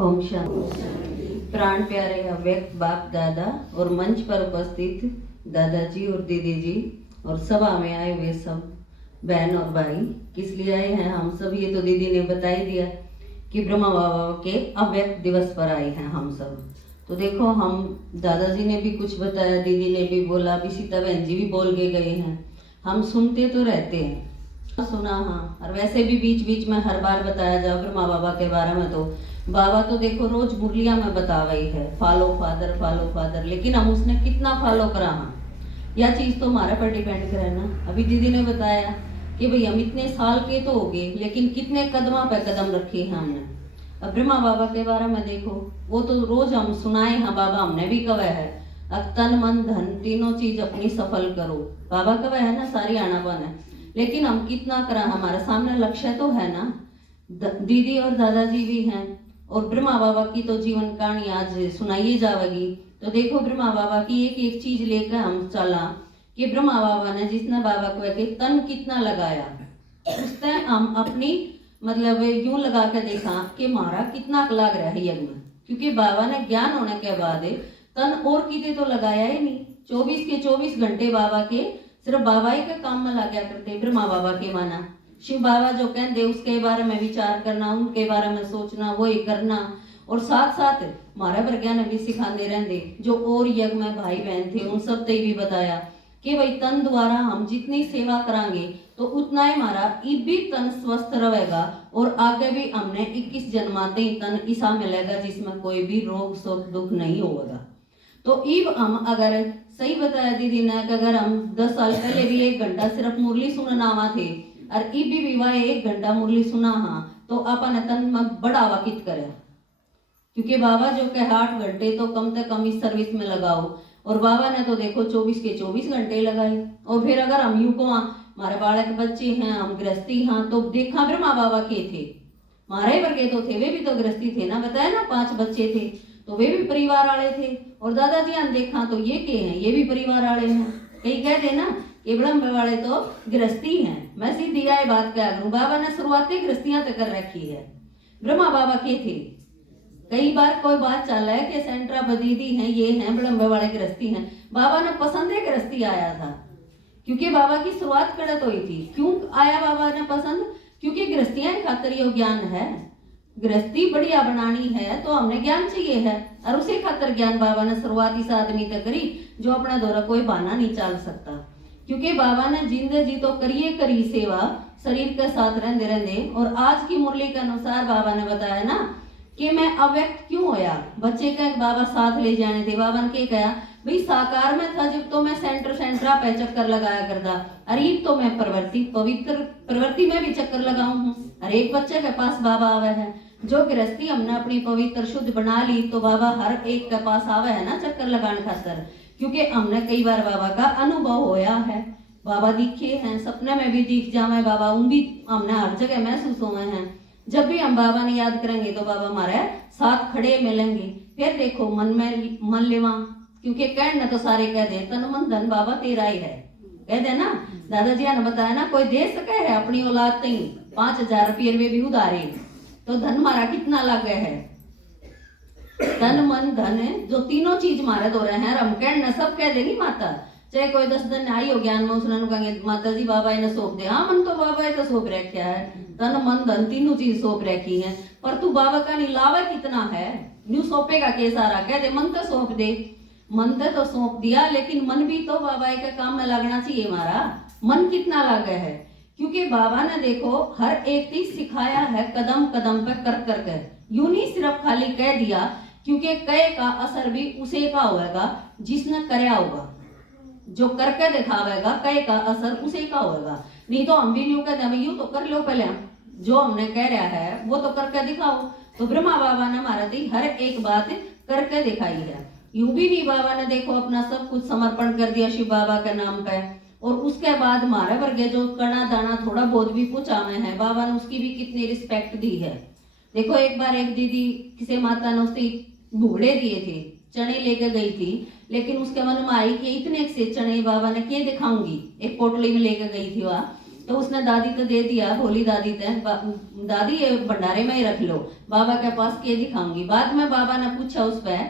ओम शांति। प्राण प्यारे अव्यक्त बाप दादा और मंच पर उपस्थित दादाजी और दीदी जी और सभा में आए हुए सब बहन और भाई, किस लिए आए हैं हम सब, ये तो दीदी ने बता ही दिया कि ब्रह्मा बाबा के अव्यक्त दिवस पर आए हैं हम सब। तो देखो, हम दादाजी ने भी कुछ बताया, दीदी ने भी बोला, अभी सीता बहन जी भी बोल के गए हैं। हम सुनते तो रहते हैं, सुना हाँ, और वैसे भी बीच बीच में हर बार बताया जाओ ब्रह्मा बाबा के बारे में। तो बाबा तो देखो रोज मुरलिया में बतावा ही है, फॉलो फादर, लेकिन हम उसने कितना फॉलो करा हाँ, यह चीज तो हमारे पर डिपेंड करे ना। अभी दीदी ने बताया कि भाई हम इतने साल के तो हो गए, लेकिन कितने कदमा पे कदम रखे हैं हमने। अब ब्रह्मा बाबा के बारे में देखो, वो तो रोज हम सुनाए हैं, बाबा हमने भी कहा है अब तन मन धन तीनों चीज अपनी सफल करो, बाबा कहा है ना, सारी आनापन है। लेकिन हम कितना करा, हमारे सामने लक्ष्य तो है ना। दीदी और दादाजी भी हैं, और ब्रह्मा बाबा की तो जीवन कहानी आज सुनाई जाएगी। तो देखो ब्रह्मा बाबा की एक एक चीज लेकर हम चला कि ब्रह्मा बाबा ने जिसने बाबा को के तन कितना लगाया, उसने हम अपनी मतलब यूं लगा के देखा कि मारा कितना लग रहा है यज्ञ में, क्योंकि बाबा ने ज्ञान होने के बाद तन और किते तो लगाया ही नहीं। 24 के 24 घंटे बाबा के सिर्फ बाबा ही के काम में लगा करते। ब्रह्मा बाबा के माना शिव बाबा जो कहते उसके बारे में विचार करना, उनके बारे में सोचना, वो ही करना, और साथ साथ हमारे वर्ग्या ने भी सिखाते रहते जो और यज्ञ में भाई बहन थे, उन सब ने भी बताया कि भाई तन द्वारा हम जितनी सेवा करांगे तो उतना ही हमारा भी तन स्वस्थ रहेगा, और आगे भी हमने 21 जन्माते ही तन ऐसा मिलेगा जिसमें कोई भी रोग शोक दुख नहीं होगा। तो इब हम अगर सही बताया दीदी ने कि अगर हम 10 साल पहले भी 1 घंटा सिर्फ मुरली सुनना आवा थे और इब भी विवाह 1 घंटा मुरली सुना हाँ, तो अपन तन में बढ़ावा कित करे, क्योंकि बाबा जो कहे 8 घंटे तो कम से कम इस सर्विस में लगाओ, और बाबा ने तो देखो 24 के 24 घंटे लगाए। और फिर अगर हम यूं को हमारे बालक बच्चे हैं, हम गृहस्थी हाँ, तो देखा ब्रह्मा बाबा के थे, हमारे वर्गे तो थे, वे भी तो गृहस्थी थे ना, बताया ना 5 बच्चे थे तो वे भी परिवार वाले थे। और दादाजी ने देखा तो ये के हैं, ये भी परिवार वाले हैं। कई कह दे ना कि ब्रह्म वाले तो गृहस्थी हैं, मैं सीधी आए बात क्या करूं, बाबा ने शुरुआती गृहस्थियां तक कर रखी है। ब्रह्मा बाबा के थे, कई बार कोई बात चल रहा है कि सेंट्रा बदीदी हैं, ये हैं ब्रह्म वाले गृहस्थी हैं, बाबा ने पसंद है गृहस्थी आया था, क्योंकि बाबा की शुरुआत कड़त हुई थी। क्यों आया बाबा ने पसंद, क्योंकि गृहस्थियां खातर यो ज्ञान है, गृहस्थी बढ़िया बनानी है तो हमने ज्ञान चाहिए है, और उसी खातर ज्ञान बाबा ने शुरुआत इस आदमी तक करी जो अपना दौरा कोई बहाना नहीं चल सकता। क्योंकि बाबा ने जिंदगी तो करिए करी सेवा, शरीर के साथ रहते रहते। और आज की मुरली के अनुसार बाबा ने बताया ना कि मैं अव्यक्त क्यों होया, बच्चे का बाबा साथ ले जाने थे। बाबा ने क्या कहा, भाई साकार में था जब तो मैं सेंट्रा पे चक्कर लगाया करता, अरे तो मैं पवित्र प्रवृत्ति में भी चक्कर लगाऊं हूँ। हर एक बच्चे के पास बाबा आवे है, जो गृहस्थी हमने अपनी पवित्र शुद्ध बना ली तो बाबा हर एक के पास आवे है ना चक्कर लगाने खातर, क्योंकि हमने कई बार बाबा का अनुभव होया है, बाबा दिखे हैं, सपने में भी दिख जावे बाबा, उन भी हमने हर जगह महसूस हुए हैं। जब भी हम बाबा ने याद करेंगे तो बाबा हमारे साथ खड़े मिलेंगे। फिर देखो मन में मन लेवा, क्योंकि कहना तो सारे कह दे तन मन धन बाबा तेरा ही है, कह दे ना। दादाजी ने बताया ना, कोई दे सके है अपनी औलाद नहीं 5000 रुपये में भी उधारे, तो धन हमारा कितना लगे है, तन मन धन जो तीनों चीज मारे दो रहे हैं। हम कहना सब कह देगी माता, चाहे कोई 10 दिन आई हो ज्ञान में, उसने कहेंगे माता जी बाबा ने सौंप दे, हाँ मन तो बाबा ने तो सौंप रखा है, तन मन धन तीनों चीज सौंप रखी है, पर तू बाबा का नहीं लावा कितना है, न्यू सौंपेगा के सारा, कह दे मन तो सौंप दे, मन तो सौंप दिया, लेकिन मन भी तो बाबा के काम में लगना चाहिए। हमारा मन कितना लगा है, क्योंकि बाबा ने देखो हर एक चीज सिखाया है कदम कदम पे कर कर कर, यूं नहीं सिर्फ खाली कह दिया, क्योंकि कहे का असर भी उसे का होगा जिसने करया होगा, जो करके दिखावेगा कहे का असर उसे का होगा। नहीं तो हम भी यूं कहते हैं यूं तो कर लो, पहले जो हमने कह रहा है वो तो करके दिखाओ। तो ब्रह्मा बाबा ने हमारा दी हर एक बात करके दिखाई है। यूं भी नहीं, बाबा ने देखो अपना सब कुछ समर्पण कर दिया शिव बाबा के नाम पे, और उसके बाद हमारे वर्गे जो कड़ा दाना थोड़ा बहुत भी कुछ आवे हैं, बाबा ने उसकी भी कितनी रिस्पेक्ट दी है। देखो एक बार एक दीदी किसी माता ने उसकी भुगड़े दिए थे, चने लेकर गई थी, लेकिन उसके मन में आई कि इतने से चने बाबा ने क्या दिखाऊंगी, एक पोटली में लेकर गई थी वह, तो उसने दादी तो दे दिया, भोली दादी थे, दादी ये भंडारे में ही रख लो, बाबा के पास के दिखाऊंगी। बाद में बाबा ने पूछा उस पर,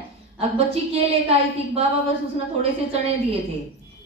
अब बच्ची के लेकर आई थी, बाबा बस उसने थोड़े से चने दिए थे।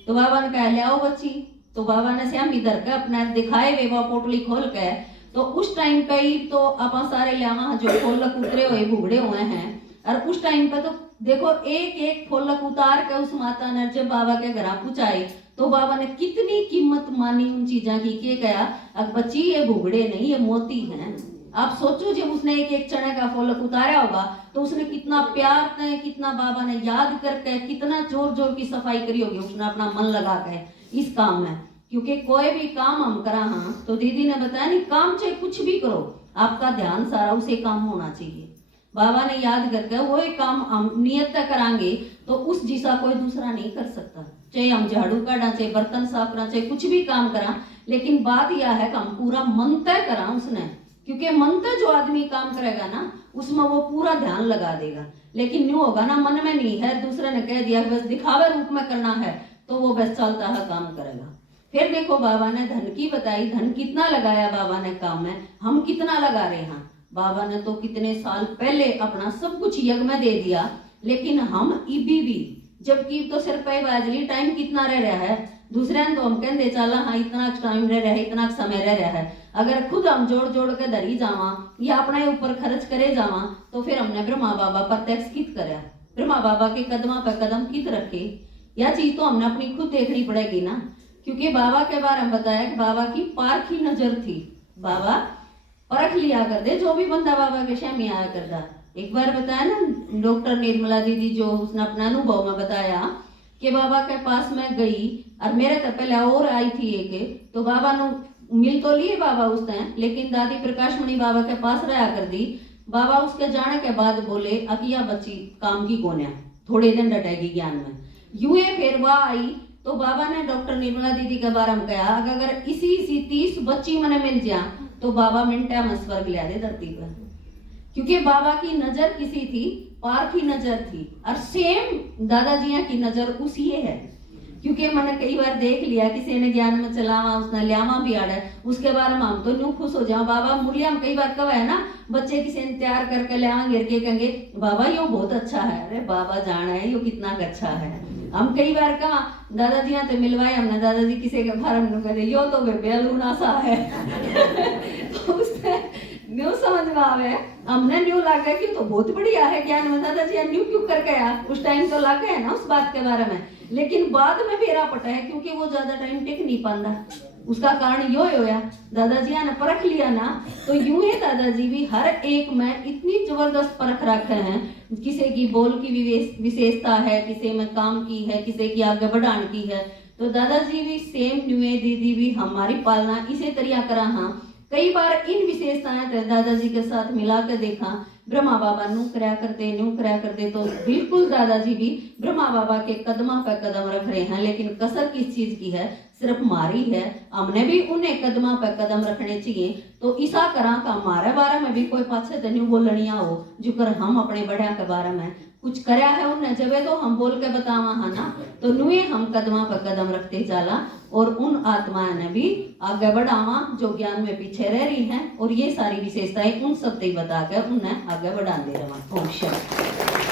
तो बाबा ने कहा ले आओ बच्ची। तो बाबा ने श्याम इधर के अपने दिखाए वे वो पोटली खोल के, तो उस टाइम पे ही तो अपन सारे लियावा जो फोलक उतरे हुए भुगड़े हुए हैं, और उस टाइम पे तो देखो एक एक फोलक उतार के उस माता ने जब बाबा के घर पूछाई, तो बाबा ने कितनी कीमत मानी उन चीजा की, के कहा अब बच्ची ये भुगड़े नहीं ये मोती हैं। आप सोचो जब उसने एक एक चने का फोलक उतारा होगा तो उसने कितना प्यार से, कितना बाबा ने याद करके, कितना जोर जोर की सफाई करी होगी उसने अपना मन लगा के इस काम में। क्योंकि कोई भी काम हम करा, हाँ तो दीदी ने बताया नहीं, काम चाहे कुछ भी करो आपका ध्यान सारा उसे काम होना चाहिए। बाबा ने याद करके वो एक काम हम नियत तक करांगे तो उस जैसा कोई दूसरा नहीं कर सकता। चाहे हम झाड़ू काटा, चाहे बर्तन साफ करा, चाहे कुछ भी काम करा, लेकिन बात यह है कि हम पूरा मन तय करा उसने। क्योंकि मन तय जो आदमी काम करेगा ना उसमें वो पूरा ध्यान लगा देगा। लेकिन न्यू होगा ना मन में नहीं है, दूसरे ने कह दिया बस दिखावे रूप में करना है, तो वो बस चलता है काम करेगा। फिर देखो बाबा ने धन की बताई, धन कितना लगाया बाबा ने काम में, हम कितना लगा रहे हैं। बाबा ने तो कितने साल पहले अपना सब कुछ यज्ञ में दे दिया, लेकिन हम इबी भी, जबकि तो सिर्फ बाजली टाइम कितना रह रहा है, दूसरे ने तो हम कहते चला हाँ इतना टाइम रह रहा है, इतना समय रह रहा है। अगर खुद हम जोड़ जोड़ के धरी जावा या अपने ऊपर खर्च करे जावा, तो फिर हमने ब्रह्मा बाबा प्रत्यक्ष कित करा, ब्रह्मा बाबा के कदमा पर कदम कित रखे, यह चीज तो हमने अपनी खुद देखनी पड़ेगी ना। क्योंकि बाबा के बारे में बताया कि बाबा की पारखी नजर थी, बाबा परख लिया कर दे जो भी बंदा बाबा के सामने आया करता। एक बार बताया ना डॉक्टर निर्मला दीदी, जो उसने अपना अनुभव में बताया कि बाबा के पास में गई, और मेरे तो पहले और आई थी एक, तो बाबा ने मिल तो लिए बाबा उस टाइम, लेकिन दादी प्रकाशमणि बाबा के पास रहा कर दी। बाबा उसके जाने के बाद बोले अकिया बच्ची काम की कौन है, थोड़े दिन डटेगी ज्ञान में। यूं फिर वह आई तो बाबा ने डॉक्टर निर्मला दीदी के बारे में कहा अगर इसी 30 बच्ची मने मिल जा तो बाबा मिनटा में स्वर्ग लिया दे धरती पर। क्योंकि बाबा की नजर किसी थी, पार की नजर थी, और सेम दादाजिया की नजर उसी है। क्योंकि मैंने कई बार देख लिया किसी ने ज्ञान में चलावा उसने लियावा भी आड़ा, उसके बारे में हम तो न्यू खुश हो जाओ। बाबा मूल्य हम कई बार कब है ना, बच्चे किसी ने तैयार करके लियावा गिर के कहेंगे बाबा यो बहुत अच्छा है, अरे बाबा जाना है यो कितना अच्छा है। हम कई बार कहा दादाजी यहाँ तो मिलवाए हमने, दादाजी किसी के बारे में कहते यो तो बेलूना सा है तो उसने न्यू समझ में आवे, हमने न्यू लगा कि तो बहुत बढ़िया है ज्ञान में, दादाजी न्यू क्यों करके आया, उस टाइम तो लग गया ना उस बात के बारे में, लेकिन बाद में फेरा पटा है क्योंकि वो ज्यादा टाइम टिक नहीं पाता। उसका कारण यो होया दादाजी ने परख लिया ना, तो यूं ही दादाजी भी हर एक में इतनी जबरदस्त परख रखे हैं। किसी की बोल की विशेषता है, किसी में काम की है, किसी की आगे बढ़ाने की है, तो दादाजी भी सेम न्यूए, दीदी भी हमारी पालना इसी तरह करा। हाँ कई बार इन विशेषताएं दादाजी के साथ मिला कर देखा, ब्रह्मा बाबा न्यू कराया करते तो बिल्कुल दादाजी भी ब्रह्मा बाबा के कदमा पर कदम रख रहे हैं। लेकिन कसर किस चीज की है, सिर्फ मारी है, हमने भी उन्हें कदमा पर कदम रखने चाहिए। तो इसा करा का हमारे बारे में भी कोई पाछे तो न्यू बोलनिया हो, जुकर हम अपने बड़े के बारे में कुछ कराया है उन्हें जब तो हम बोल के बतावा है ना, तो नुए हम कदमा पर कदम रखते जाला और उन आत्माएं ने भी आगे बढ़ावा जो ज्ञान में पीछे रह रही हैं, और ये सारी विशेषताएं उन सब बता कर उन्हें आगे बढ़ा दे रहा।